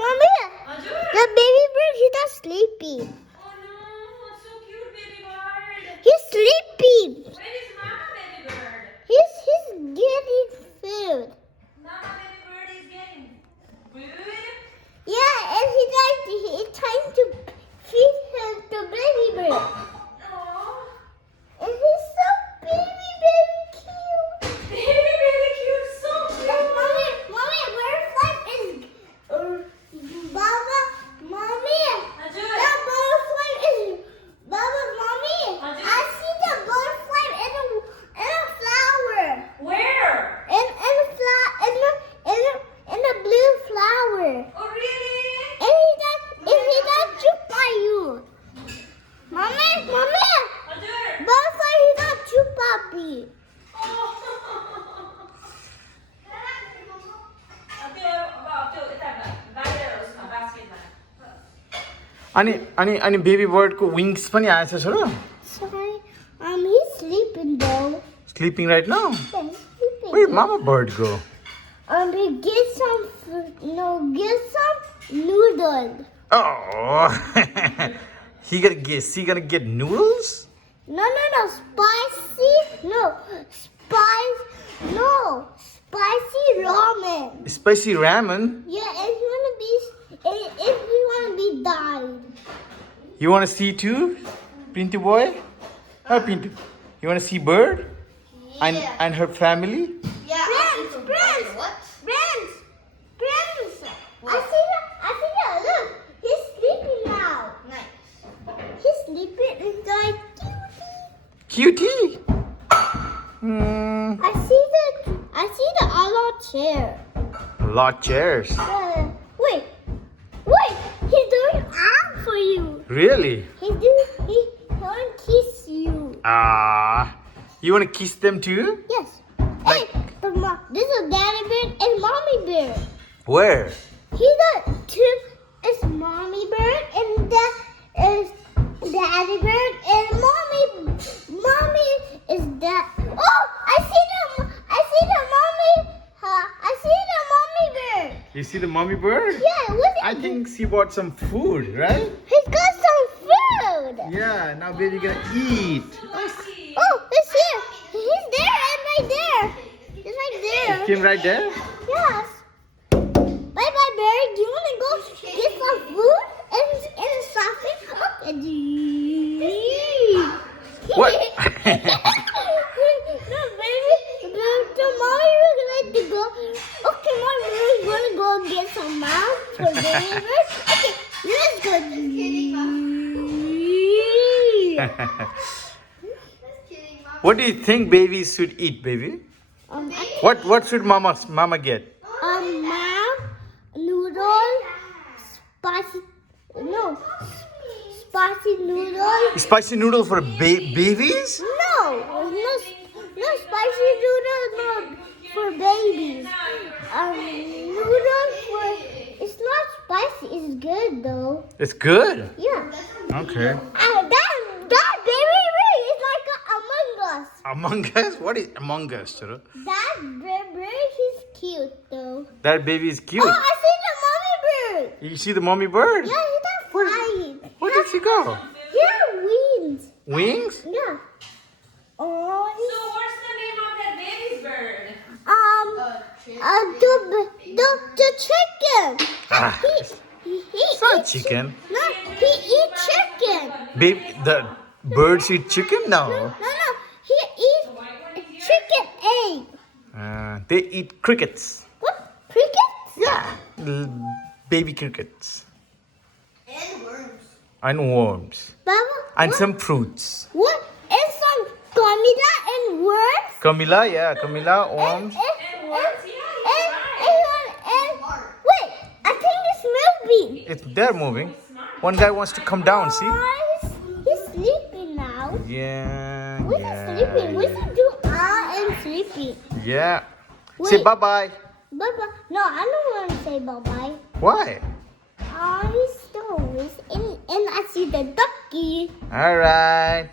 Mommy. The baby bird, he's not sleeping. Oh no, so cute baby bird. He's sleeping. Where is mama baby bird? He's getting food. Mama baby bird is getting food. Yeah, and it's time to feed him the baby bird. Oh, And he's so baby cute. baby cute, so cute. Mommy, butterfly is Baba, Mommy. Ajur. The butterfly is Baba, Mommy. Ajur. I see the butterfly in a flower. Where? In a blue flower. Oh really? And he got chewed by you. Mommy. Ajur. Butterfly, he got chewed by me. अनि baby बर्डको wings पनि आएछ छोरो Sorry, he's sleeping though. Sleeping right now Yeah, he's sleeping. Where mama bird go? We get some noodles. Oh, she gonna get noodles? No, spicy ramen. Spicy ramen? Yeah, if you wanna be died. You wanna see too, Pintu boy? Oh, Pintu. You wanna see bird? And her family? Yeah. Prince. What? Prince. I see that. Look, he's sleeping now. Nice. He's sleeping inside Cutie? I see the other chair. A lot chairs. Wait. He's doing arm for you. Really? He want to kiss you. You wanna kiss them too? Yes. Hey, this is Daddy Bird and Mommy Bird. Where? It's Mommy Bird and that is Daddy Bird and Mommy is that. Oh, I see the mommy. I see the mommy bird. You see the mommy bird? Yeah, what's I think she bought some food, right? He's got some food. Yeah, now baby gonna eat. Oh, he's here. He's there and right there. He's right there. Came right there? Yes. Bye, bird. Do you want to go get some food and something? What? No, baby. The mommy would like to go. Okay, mommy, we're going to go get some mouth for baby bird. Okay, let's go. What do you think babies should eat, baby? What should mama get? Mom, noodle, spicy noodle. Spicy noodle for babies? No, spicy noodle not for babies. Noodle for it's not spicy. It's good though. It's good. Yeah. Okay. That baby bird is like Among Us. Among Us? What is Among Us, Churu? That baby is cute though. That baby is cute. Oh, I see the mommy bird. You see the mommy bird? Yeah, he's not flying. Where did she go? Here, wings. Wings? Yeah. Oh, So what's the name of that baby's bird? the chicken. Ah, it's not chicken. No, he eats chicken. Baby, the birds eat chicken? No. No, he eats chicken egg. They eat crickets. What? Crickets? Yeah. Baby crickets. And worms. Baba, And what? some fruits. What? And some Camila and worms? Camilla, yeah. Camilla, worms. Wait, I think it's moving. They're moving. One guy wants to come down, see? He's sleeping now. Yeah. Where's he sleeping? Where's he doing and sleeping? Yeah. Wait. Say bye-bye. Bye-bye. No, I don't want to say bye-bye. Why? He's still and I see the ducky. All right.